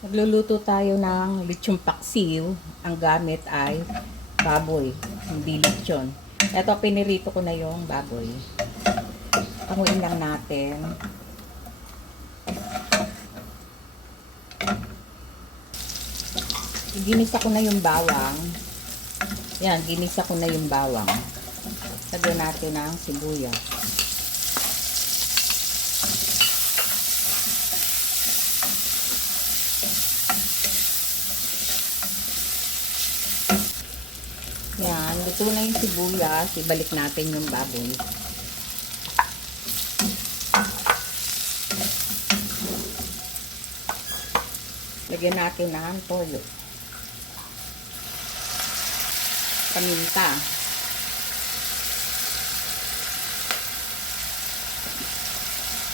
Magluluto tayo ng lechon paksiw. Ang gamit ay baboy, hindi lechon. Ito, pinirito ko na yung baboy. Panguin lang natin. Ginisa ko na yung bawang. Yan, ginisa ko na yung bawang. Lagyan natin ng sibuyas. Yan, luto na yung sibuyas. Ibalik natin yung baboy. Lagyan natin ng toyo. Paminta.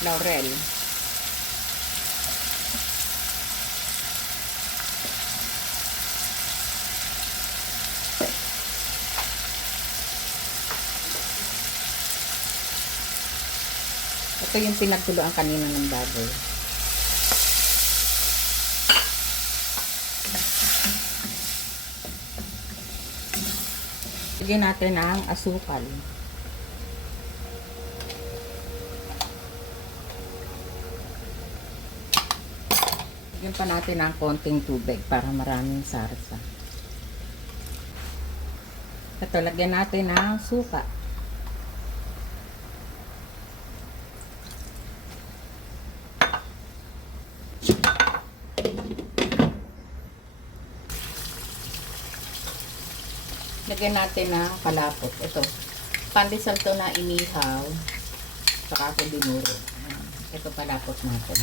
Laurel. Ito yung pinagtuluan kanina ng baboy. Lagyan natin ang asukal. Lagyan pa natin ang konting tubig para maraming sarsa. Ito, lagyan natin ang suka. Lagyan natin na palapot. Ito, pandesal to na inihaw. Saka ako dinuro. Ito palapot natin.